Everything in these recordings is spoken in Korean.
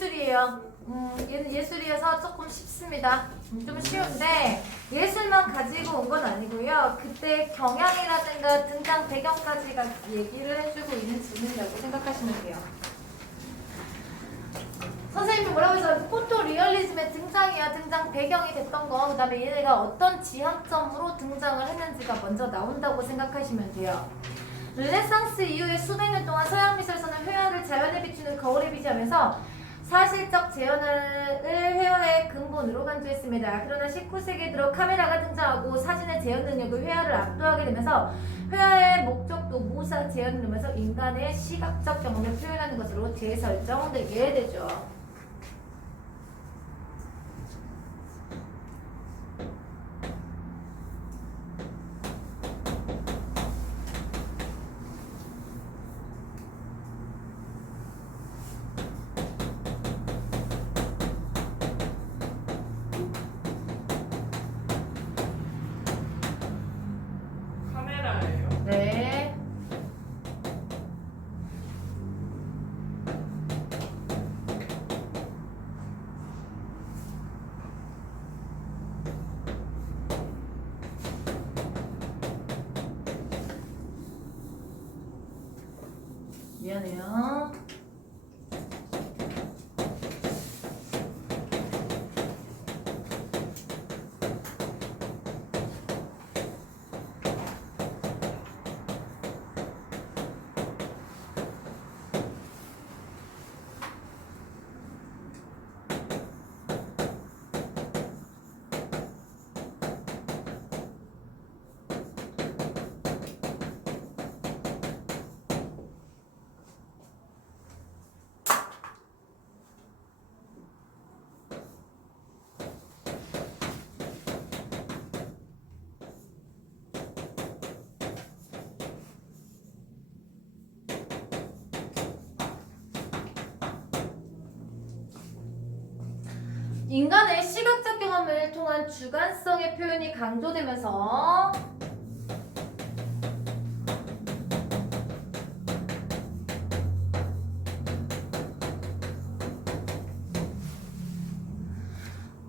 예술이에요. 얘는 예술이어서 조금 쉽습니다. 좀 쉬운데 예술만 가지고 온 건 아니고요. 그때 경향이라든가 등장 배경까지가 얘기를 해주고 있는 질문이라고 생각하시면 돼요. 선생님이 뭐라고 해서 포토 리얼리즘의 등장이야 등장 배경이 됐던 거, 그 다음에 얘네가 어떤 지향점으로 등장을 했는지가 먼저 나온다고 생각하시면 돼요. 르네상스 이후에 수백 년 동안 서양 미술에서는 회화를 자연에 비추는 거울에 비추면서 사실적 재현을 회화의 근본으로 간주했습니다. 그러나 19세기에 들어 카메라가 등장하고 사진의 재현 능력을 회화를 압도하게 되면서 회화의 목적도 모사 재현을 넣으면서 인간의 시각적 경험을 표현하는 것으로 재설정되게 되죠. 카메라예요. 네. 미안해요. 인간의 시각적 경험을 통한 주관성의 표현이 강조되면서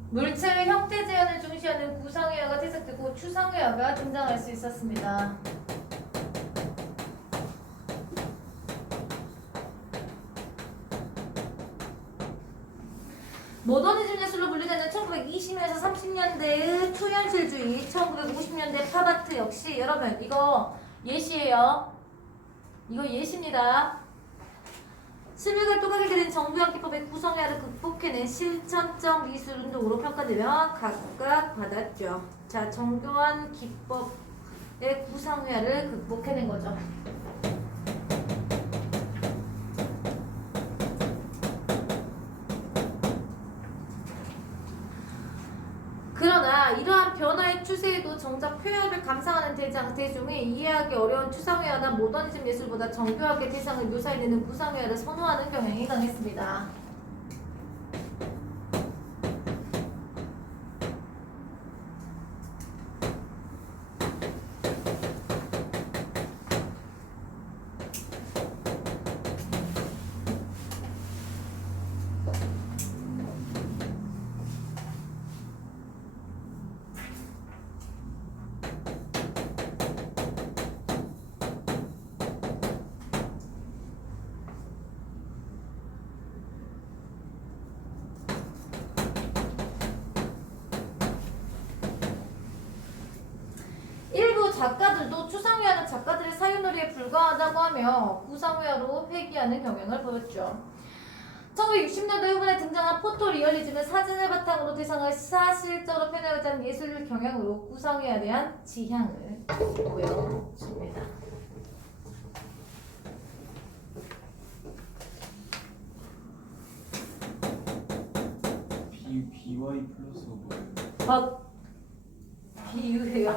물체의 형태 재현을 중시하는 구상회화가 퇴색되고 추상회화가 등장할 수 있었습니다. 모더니즘 예술로 분류되는 1920년에서 30년대의 초현실주의, 1950년대 팝아트 역시 여러분 이거 예시예요. 이거 예시입니다. 시민을 또각에 그린 정교한 기법의 구성회화를 극복해낸 실천적 미술운동으로 평가되며 각광받았죠. 자, 정교한 기법의 구성회화를 극복해낸 거죠. 그러나 이러한 변화의 추세에도 정작 표현을 감상하는 대중이 이해하기 어려운 추상회화나 모더니즘 예술보다 정교하게 대상을 묘사해내는 구상회화를 선호하는 경향이 강했습니다. 일부 작가들도 추상회화는 작가들의 사유놀이에 불과하다고 하며 구상회화로 회귀하는 경향을 보였죠. 1960년대 후반에 등장한 포토 리얼리즘은 사진을 바탕으로 대상을 사실적으로 표현하고자 하는 예술 경향으로 구상회화에 대한 지향을 보여줍니다. BY 플러스 뭐예요? 비유해요.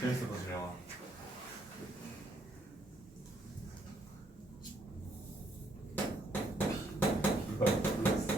재밌어 보시려. BY 플러스.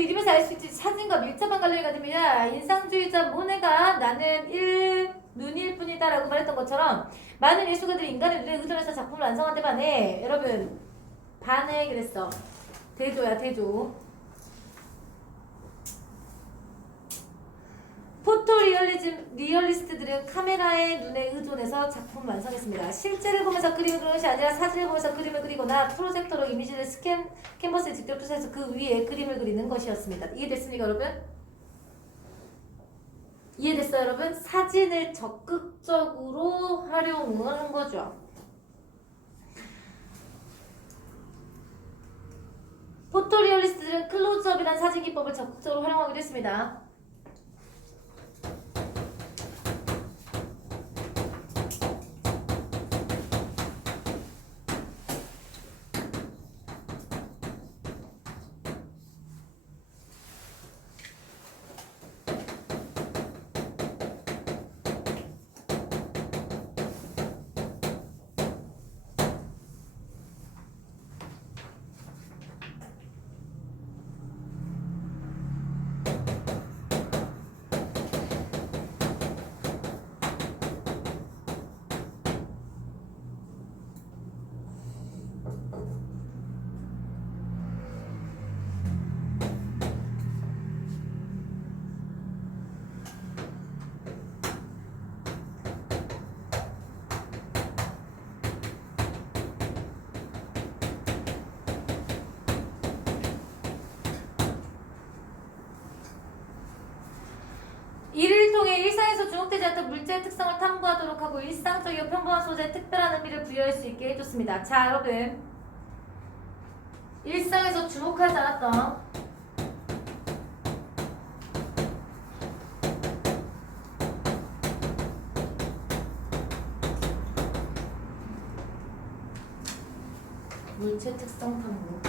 이름에서 알 수 있지. 사진과 밀접한 관련이 가집니다. 인상주의자 모네가 나는 눈일 뿐이다 라고 말했던 것처럼 많은 예술가들이 인간의 눈에 의존해서 작품을 완성한 데 반해 여러분 반해 그랬어. 대조야 대조. 리얼리스트들은 카메라의 눈에 의존해서 작품을 완성했습니다. 실제를 보면서 그림을 그리는 것이 아니라 사진을 보면서 그림을 그리거나 프로젝터로 이미지를 캔버스에 직접 투사해서 그 위에 그림을 그리는 것이었습니다. 이해됐습니까 여러분? 이해됐어요 여러분? 사진을 적극적으로 활용을 한 거죠. 포토리얼리스트들은 클로즈업이라는 사진 기법을 적극적으로 활용하기도 했습니다. 이를 통해 일상에서 주목되지 않던 물체의 특성을 탐구하도록 하고 일상적이고 평범한 소재에 특별한 의미를 부여할 수 있게 해줬습니다. 자 여러분 일상에서 주목하지 않았던 물체 특성 탐구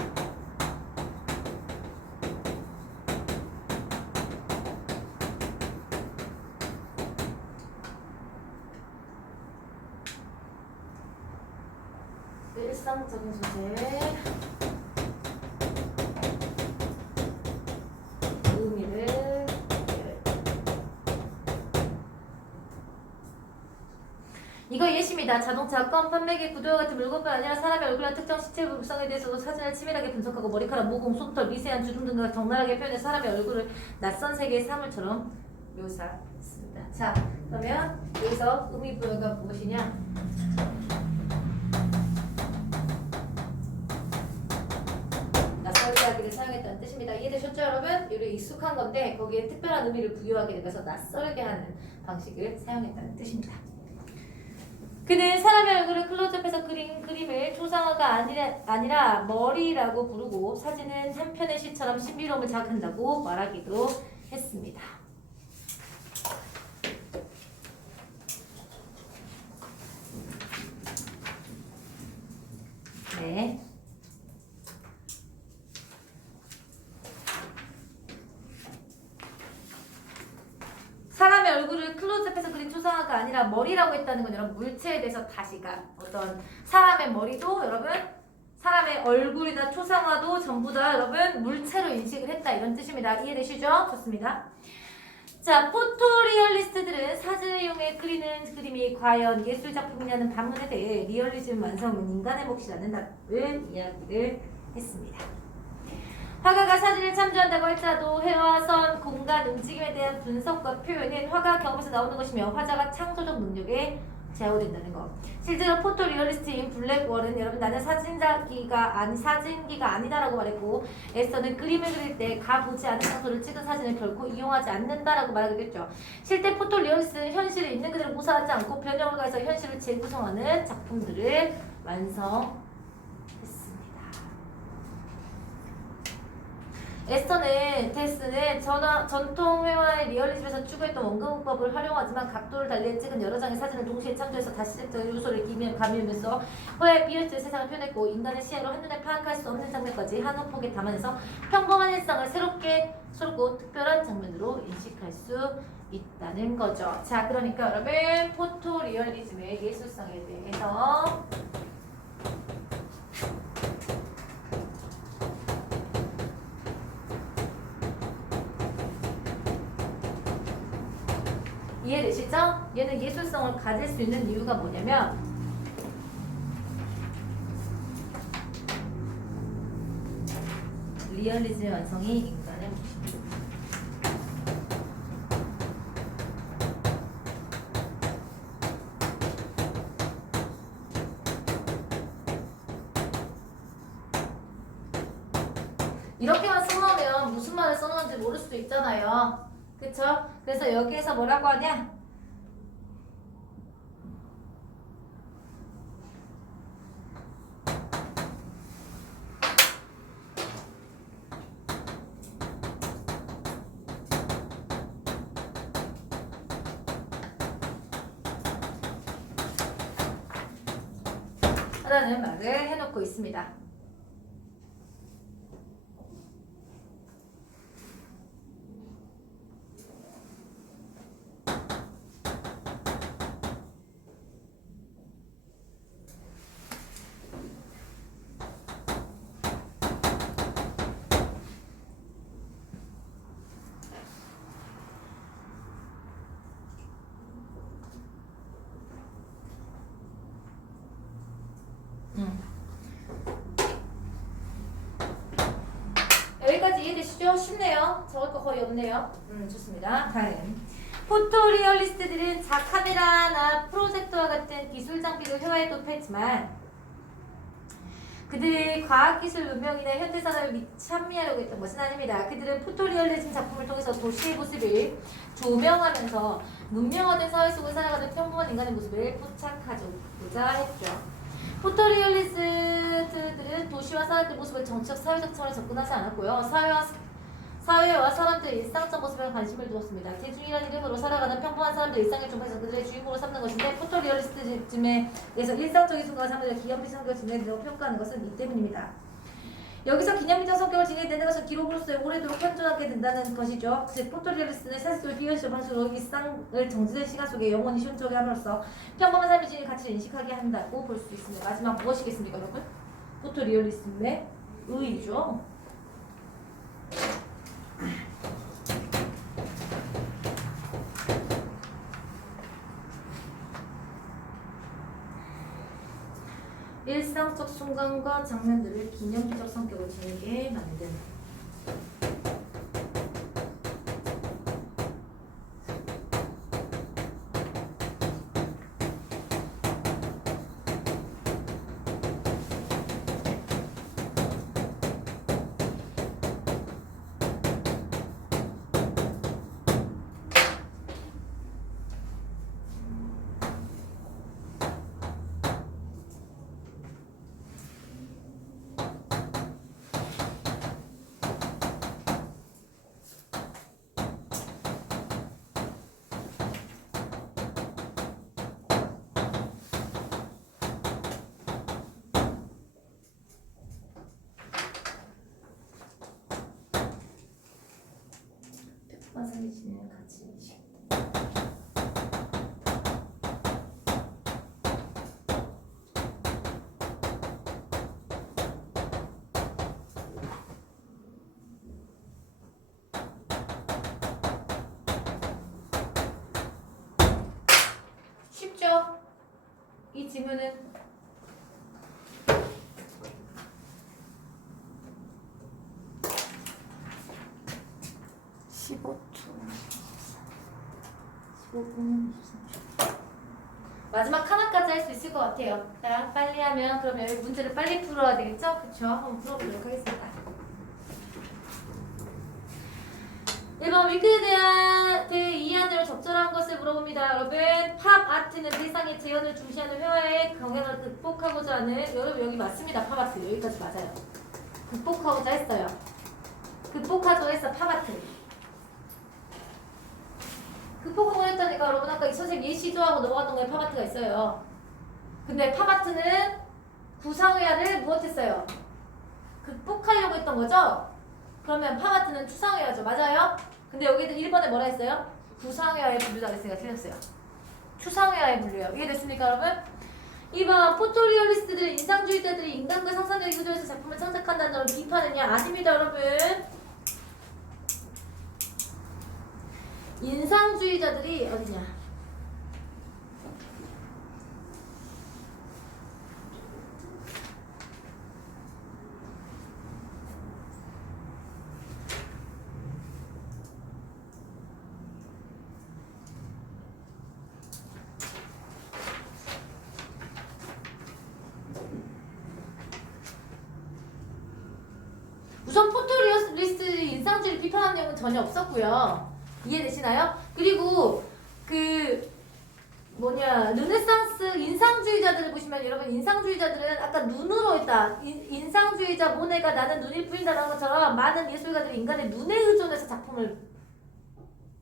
일상적인 소재의 의미를 이거 예시입니다. 자동차, 껌, 판매기, 구두와 같은 물건뿐 아니라 사람의 얼굴이나 특정 시체 물성에 대해서도 사진을 치밀하게 분석하고 머리카락, 모공, 솜털, 미세한 주름 등과 적나라하게 표현해 사람의 얼굴을 낯선 세계의 사물처럼 묘사했습니다. 자, 그러면 여기서 의미 부여가 무엇이냐? 낯설게 사용했다는 뜻입니다. 이해되셨죠 여러분? 이게 익숙한 건데 거기에 특별한 의미를 부여하게 돼서 낯설게 하는 방식을 사용했다는 뜻입니다. 그는 사람의 얼굴을 클로즈업해서 그린 그림을 초상화가 아니라 머리라고 부르고 사진은 한 편의 시처럼 신비로움을 자극한다고 말하기도 했습니다. 네. 사람의 얼굴을 클로즈업해서 그린 초상화가 아니라 머리라고 했다는 건 여러분 물체에 대해서 다시가 어떤 사람의 머리도 여러분 사람의 얼굴이나 초상화도 전부 다 여러분 물체로 인식을 했다 이런 뜻입니다. 이해되시죠? 좋습니다. 자, 포토리얼리스트들은 사진을 이용해 그리는 그림이 과연 예술작품이냐는 반문에 대해 리얼리즘 완성은 인간의 몫이라는 답을 이야기를 했습니다. 화가가 사진을 참조한다고 할지라도 해와 선, 공간, 움직임에 대한 분석과 표현은 화가 경험에서 나오는 것이며 화자가 창조적 능력에 제어된다는 것. 실제로 포토리얼리스트인 블랙월은 여러분 나는 사진기가 아니다라고 말했고 에스터는 그림을 그릴 때 가보지 않은 장소를 찍은 사진을 결코 이용하지 않는다라고 말하기도 했죠. 실제 포토리얼리스트는 현실을 있는 그대로 묘사하지 않고 변형을 가해서 현실을 재구성하는 작품들을 완성했습니다. 테스는 전통 회화의 리얼리즘에서 추구했던 원근법을 활용하지만 각도를 달리 찍은 여러 장의 사진을 동시에 참조해서 다시적인 요소를 가미하면서 호의 비현실 세상을 표현했고 인간의 시야로 한눈에 파악할 수 없는 장면까지 한 호폭에 담아내서 평범한 일상을 새롭고 특별한 장면으로 인식할 수 있다는 거죠. 자, 그러니까 여러분 포토리얼리즘의 예술성에 대해서 이해되시죠? 얘는 예술성을 가질 수 있는 이유가 뭐냐면 리얼리즘의 완성이 인간의 몫입니다. 이렇게만 써놓으면 무슨 말을 써놓은지 모를 수도 있잖아요. 그쵸? 그래서 여기에서 뭐라고 하냐? 라는 말을 해놓고 있습니다. 여기까지 이해되시죠? 쉽네요. 적을 거 거의 없네요. 좋습니다. 다음. 포토리얼리스트들은 자카메라나 프로젝터와 같은 기술 장비를 효과에 도입했지만 그들의 과학기술 문명이나 현대산업에 참여하려고 했던 것은 아닙니다. 그들은 포토리얼리즘 작품을 통해서 도시의 모습을 조명하면서 문명화된 사회 속을 살아가는 평범한 인간의 모습을 포착하고자 했죠. 포토리얼리스트들은 도시와 사람들의 모습을 정치적, 사회적 차원에 접근하지 않았고요. 사회와 사람들의 일상적 모습에 관심을 두었습니다. 대중이라는 이름으로 살아가는 평범한 사람들의 일상을 좀해서 그들의 주인공으로 삼는 것인데 포토리얼리스트즘에서 일상적인 순간과 사람들의 기념비 성격을 지내도록 평가하는 것은 이 때문입니다. 여기서 기념비적 성격을 지내야 것은 기록으로서 오래도록 현존하게 된다는 것이죠. 즉 포토리얼리스트는 사실을 비현실적 방식으로 일상을 정지된 시간 속에 영원히 시원하게 함으로써 평범한 삶의 진리 가치를 인식하게 한다고 볼 수 있습니다. 마지막 무엇이겠습니까, 여러분? 포토리얼리즘의 의의죠. 일상적 순간과 장면들을 기념비적 성격을 지니게 만든 삶이 지니는 가치 인식. 쉽죠? 이 질문은 15분 23초. 마지막 하나까지 할 수 있을 것 같아요. 자, 빨리 하면 그러면 여기 문제를 빨리 풀어야 되겠죠? 그쵸? 한번 풀어보도록 하겠습니다. 1번 위키드에 이해하는 적절한 것을 물어봅니다. 여러분, 팝 아트는 대상의 재현을 중시하는 회화의 경향을 극복하고자 하는, 여러분 여기 맞습니다. 팝 아트 여기까지 맞아요. 극복하고자 했어요. 극복하고자 했어. 팝 아트. 극복하고 했다니까. 여러분 아까 이 선생님 예시조하고 넘어갔던 거에 팝 아트가 있어요. 근데 팝 아트는 구상회화를 무엇했어요? 극복하려고 했던 거죠? 그러면 팝 아트는 추상회화죠. 맞아요? 근데 여기는 1번에 뭐라 했어요? 구상회화에 분류다 그랬으니까 틀렸어요. 추상회화에 분류해요. 이해됐습니까, 여러분? 2번 포토리얼리스트들은 인상주의자들이 인간과 상상력의 구조에서 작품을 창작한다는 점을 비판하느냐? 아닙니다, 여러분. 인상주의자들이 어디냐? 우선 포토리얼리스트 인상주의를 비판하는 내용은 전혀 없었고요. 이해되시나요? 그리고 르네상스 인상주의자들을 보시면 여러분 인상주의자들은 아까 눈으로 했다. 인상주의자 모네가 나는 눈이 보인다는 것처럼 많은 예술가들이 인간의 눈에 의존해서 작품을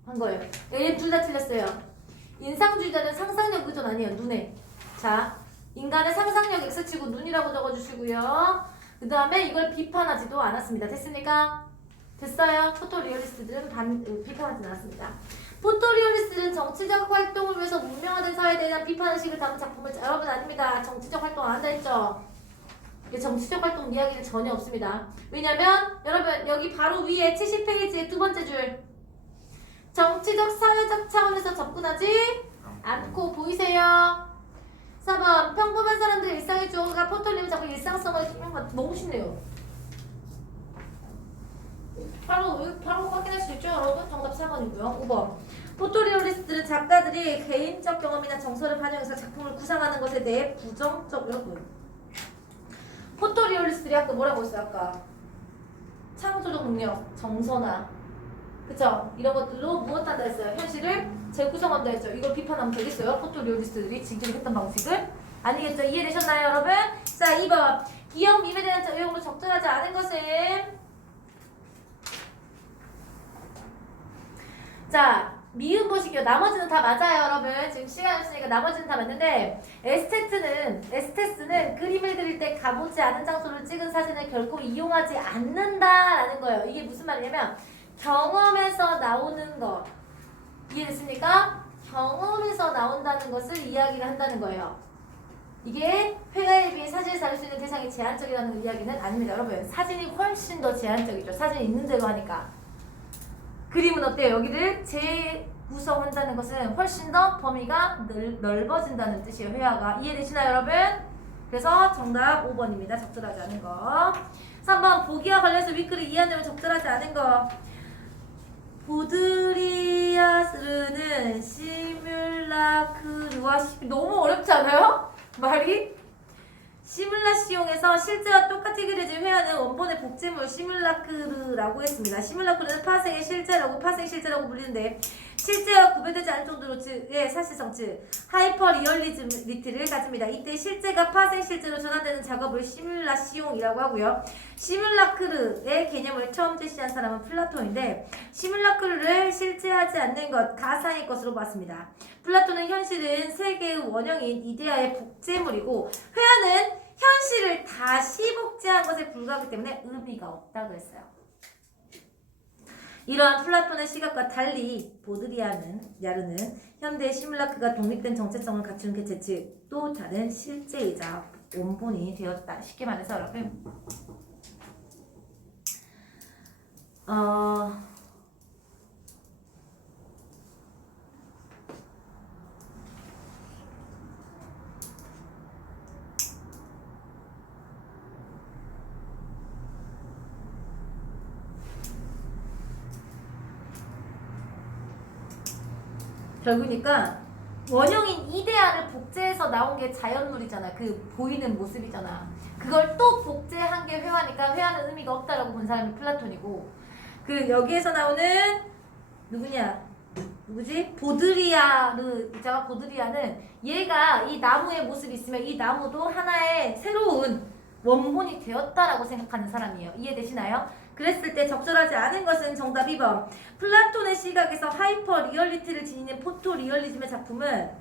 한 거예요. 얘 둘 다 틀렸어요. 인상주의자는 상상력 의존 아니에요. 눈에. 자, 인간의 상상력 X치고 눈이라고 적어주시고요. 그 다음에 이걸 비판하지도 않았습니다. 됐습니까? 됐어요? 포토리얼리스트들은 비판하지 않았습니다. 포토리얼리스트는 정치적 활동을 위해서 문명화된 사회에 대한 비판의식을 담은 작품을 여러분 아닙니다. 정치적 활동 안 한다 했죠? 정치적 활동 이야기는 전혀 없습니다. 왜냐면 여러분 여기 바로 위에 70페이지의 두 번째 줄 정치적 사회적 차원에서 접근하지 않고 보이세요? 4번 평범한 사람들의 일상의 주어가 포토리얼 자꾸 일상성을 키우는 거 너무 쉽네요. 바로 확인할 수 있죠 여러분? 정답 4번이고요. 5번 포토리얼리스트들은 작가들이 개인적 경험이나 정서를 반영해서 작품을 구상하는 것에 대해 부정적 여러분 포토리얼리스트들이 아까 뭐라고 했어요? 아까 창조적 능력, 정서나 그쵸? 이런 것들로 무엇한다 했어요? 현실을 재구성한다 했죠. 이걸 비판하면 되겠어요? 포토리얼리스트들이 지금 했던 방식을 아니겠죠? 이해되셨나요 여러분? 자 2번 기억 밈에 대한 의혹으로 적절하지 않은 것은 자, 미음 보시기요. 나머지는 다 맞아요, 여러분. 지금 시간이 없으니까 나머지는 다 맞는데 에스테스는 그림을 그릴 때 가보지 않은 장소를 찍은 사진을 결코 이용하지 않는다라는 거예요. 이게 무슨 말이냐면 경험에서 나오는 거. 이해됐습니까? 경험에서 나온다는 것을 이야기를 한다는 거예요. 이게 회화에 비해 사진을 다룰 수 있는 대상이 제한적이라는 이야기는 아닙니다, 여러분. 사진이 훨씬 더 제한적이죠. 사진이 있는 대로 하니까. 그림은 어때요? 여기를 재구성한다는 것은 훨씬 더 범위가 넓어진다는 뜻이에요. 회화가. 이해되시나요 여러분? 그래서 정답 5번입니다. 적절하지 않은 거. 3번 보기와 관련해서 윗글을 이해하려면 적절하지 않은 거. 보드리아르는 시뮬라크르와 너무 어렵지 않아요? 말이? 시뮬라시용에서 실제와 똑같이 그려진 회화는 원본의 복제물 시뮬라크르라고 했습니다. 시뮬라크르는 파생의 실제라고 파생 실제라고 불리는데 실제와 구별되지 않을 정도로 의 사실성 즉 하이퍼 리얼리티를 가집니다. 이때 실제가 파생 실제로 전환되는 작업을 시뮬라시용이라고 하고요. 시뮬라크르의 개념을 처음 제시한 사람은 플라톤인데 시뮬라크르를 실제하지 않는 것, 가상의 것으로 봤습니다. 플라톤은 현실은 세계의 원형인 이데아의 복제물이고 회화는 현실을 다시 복제한 것에 불과하기 때문에 의미가 없다고 했어요. 이러한 플라톤의 시각과 달리 보드리아르는 현대 시뮬라크가 독립된 정체성을 갖춘 개체 즉 또 다른 실제이자 원본이 되었다. 쉽게 말해서 여러분 결국이니까 원형인 이데아를 복제해서 나온 게 자연물이잖아. 그 보이는 모습이잖아. 그걸 또 복제한 게 회화니까 회화는 의미가 없다라고 본 사람이 플라톤이고 그 여기에서 나오는 누구지? 보드리아르 있잖아. 보드리아는 얘가 이 나무의 모습이 있으면 이 나무도 하나의 새로운 원본이 되었다라고 생각하는 사람이에요. 이해되시나요? 그랬을 때 적절하지 않은 것은 정답 2번. 플라톤의 시각에서 하이퍼 리얼리티를 지니는 포토 리얼리즘의 작품은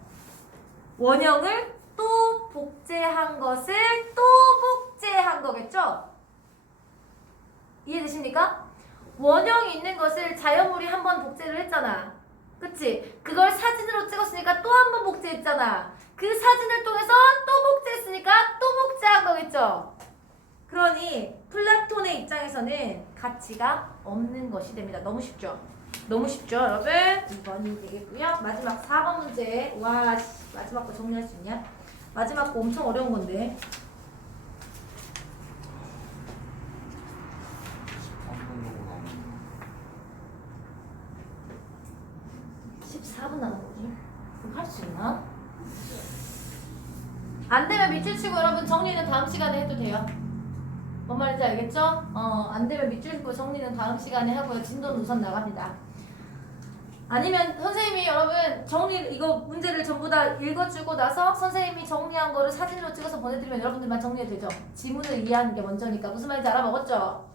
원형을 또 복제한 것을 또 복제한 거겠죠? 이해되십니까? 원형이 있는 것을 자연물이 한 번 복제를 했잖아. 그치? 그걸 사진으로 찍었으니까 또 한 번 복제했잖아. 그 사진을 통해서 또 복제했으니까 또 복제한 거겠죠? 그러니 플라톤의 입장에서는 가치가 없는 것이 됩니다. 너무 쉽죠? 너무 쉽죠, 여러분? 2번이 되겠고요. 마지막 4번 문제. 와, 마지막 거 정리할 수 있냐? 마지막 거 엄청 어려운 건데. 14분 남은 거지? 그럼 할 수 있나? 안 되면 밑줄 치고 여러분 정리는 다음 시간에 해도 돼요. 뭔 말인지 알겠죠? 안 되면 밑줄 정리는 다음 시간에 하고요. 진도는 우선 나갑니다. 아니면 선생님이 여러분 이거 문제를 전부 다 읽어주고 나서 선생님이 정리한 거를 사진으로 찍어서 보내드리면 여러분들만 정리해도 되죠? 지문을 이해하는 게 먼저니까. 무슨 말인지 알아먹었죠?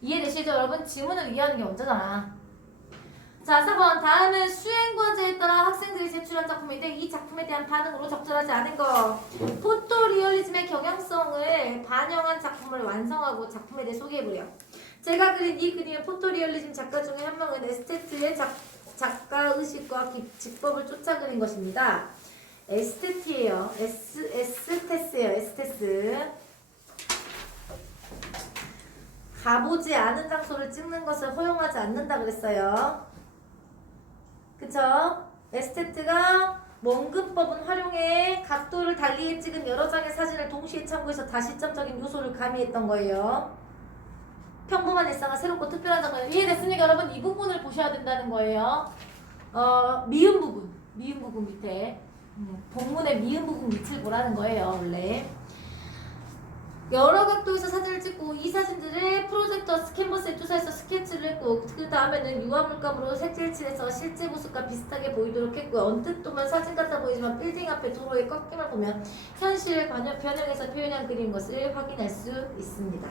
이해되시죠 여러분? 지문을 이해하는 게 먼저잖아. 자 4번 다음은 수행과제에 따라 학생들이 제출한 작품인데 이 작품에 대한 반응으로 적절하지 않은 거. 포토리얼리즘의 경향성을 반영한 작품을 완성하고 작품에 대해 소개해보려. 제가 그린 이 그림의 포토리얼리즘 작가 중에 한 명은 에스테트의 작가 의식과 기법을 쫓아 그린 것입니다. 에스테트예요. 에스테스예요. 에스테스. 가보지 않은 장소를 찍는 것을 허용하지 않는다 그랬어요. 그쵸? 에스테트가 원근법은 활용해 각도를 달리해 찍은 여러 장의 사진을 동시에 참고해서 다시점적인 요소를 가미했던 거예요. 평범한 일상과 새롭고 특별한 장면. 이해됐습니까 여러분? 이 부분을 보셔야 된다는 거예요. 미음 부분 밑에 본문의 미음 부분 밑을 보라는 거예요. 원래 여러 각도에서 사진을 찍고 이 사진들을 프로젝터 캔버스에 투사해서 스케치를 했고 그 다음에는 유화물감으로 색칠 칠해서 실제 모습과 비슷하게 보이도록 했고 언뜻 보면 사진 같아 보이지만 빌딩 앞에 도로의 꺾임을 보면 현실을 변형해서 표현한 그림인 것을 확인할 수 있습니다.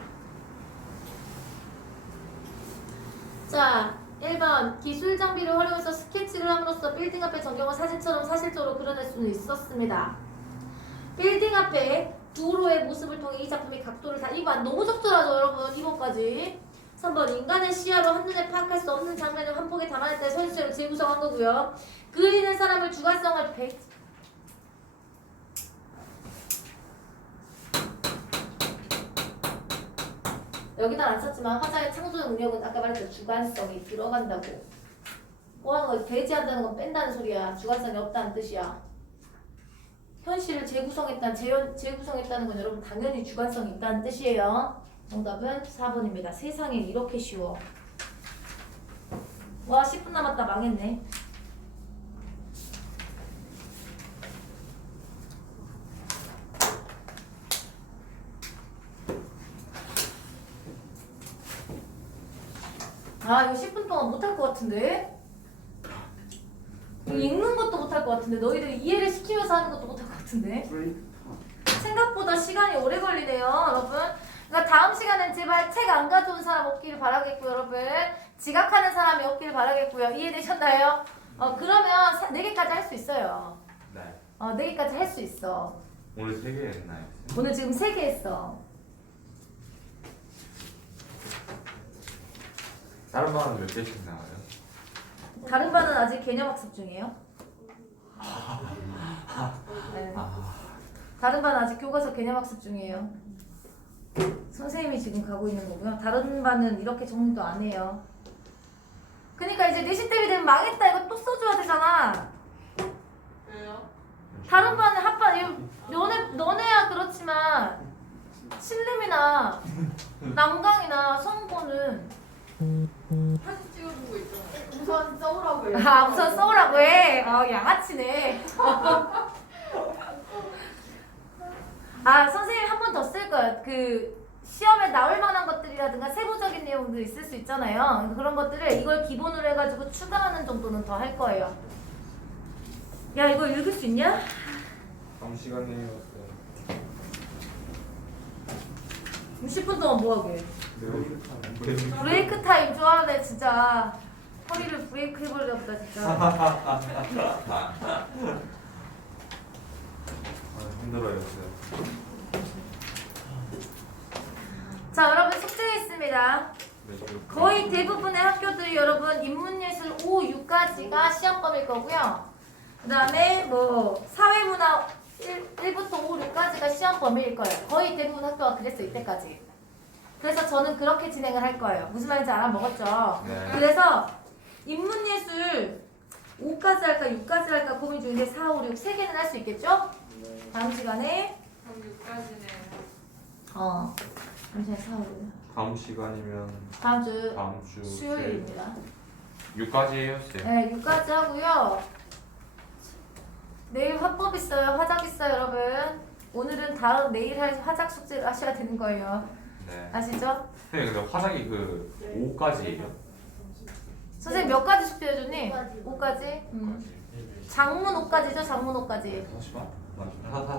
자 1번 기술 장비를 활용해서 스케치를 함으로써 빌딩 앞의 전경을 사진처럼 사실적으로 그려낼 수는 있었습니다. 빌딩 앞에 도로의 모습을 통해 이 작품의 각도를 다 이번 너무 적절하죠 여러분. 2번까지 3번 인간의 시야로 한눈에 파악할 수 없는 장면을 한 폭에 담아낼 때 현실을 재구성한 거고요. 그리는 사람을 주관성을 여기다 안 썼지만 화자의 창조적 능력은 아까 말했던 주관성이 들어간다고. 뭐 하는 거지? 배제한다는 건 뺀다는 소리야. 주관성이 없다는 뜻이야. 현실을 재구성했다는 건 여러분 당연히 주관성이 있다는 뜻이에요. 정답은 4번입니다. 세상에 이렇게 쉬워. 와 10분 남았다. 망했네. 아 이거 10분 동안 못할 것 같은데? 이거 읽는 것도 못할 것 같은데 너희들 이해를 시키면서 하는 것도 못할 것 같은데? 생각보다 시간이 오래 걸리네요 여러분. 그러니까 다음 시간엔 제발 책 안 가져온 사람 없기를 바라겠고요 여러분. 지각하는 사람이 없기를 바라겠고요. 이해되셨나요? 그러면 4개까지 할 수 있어요. 네. 4개까지 할 수 있어. 오늘 3개 했나요? 오늘 지금 3개 했어. 다른 반은 몇 개씩 나와요? 다른 반은 아직 개념학습 중이에요. 네. 다른 반은 아직 교과서 개념학습 중이에요. 선생님이 지금 가고 있는 거고요. 다른 반은 이렇게 정리도 안 해요. 그러니까 이제 내신 대비 되면 망했다 이거 또 써줘야 되잖아. 왜요? 다른 반은 합반 너네야 그렇지만 신림이나 남강이나 성고는 사진 찍어주고 있잖아요. 우선 써오라고 해요. 우선 써오라고 해. 양아치네. 선생님 한 번 더 쓸 거예요. 그 시험에 나올 만한 것들이라든가 세부적인 내용도 있을 수 있잖아요. 그런 것들을 이걸 기본으로 해가지고 추가하는 정도는 더 할 거예요. 야 이거 읽을 수 있냐? 다음 시간이에요. 10분 동안 뭐 하게? 브레이크 브레이크 타임 좋아하네 진짜. 허리를 브레이크 해버리나 보다 진짜. 힘들어요. 자 여러분 숙제 있습니다. 거의 대부분의 학교들이 여러분 인문예술 5, 6까지가 시험범일 거고요. 그 다음에 뭐 사회문화 1부터 5, 6까지가 시험범위일 거예요. 거의 대부분 학교가 그랬어 이때까지. 그래서 저는 그렇게 진행을 할 거예요. 무슨 말인지 알아먹었죠? 네. 그래서 인문예술 5까지 할까 6까지 할까 고민 중인데 4, 5, 6 3개는 할 수 있겠죠? 다음 시간에 그럼 6까지는 잠시만 4, 5, 6 다음 시간이면 다음 주 다음 주 수요일입니다. 6까지 해요, 쌤. 네, 6까지 하고요. 내일 화법 있어요. 화작 있어요, 여러분. 오늘은 내일 할 화작 숙제를 하셔야 되는 거예요. 네. 아시죠? 선생님 근데 화작이 그 5까지예요? 선생님 몇 가지 숙제 해줬니? 5가지? 장문 5가지죠? 장문 5가지. 5시 반?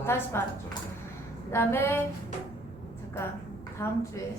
다시 반. 그 다음에 잠깐 다음 주에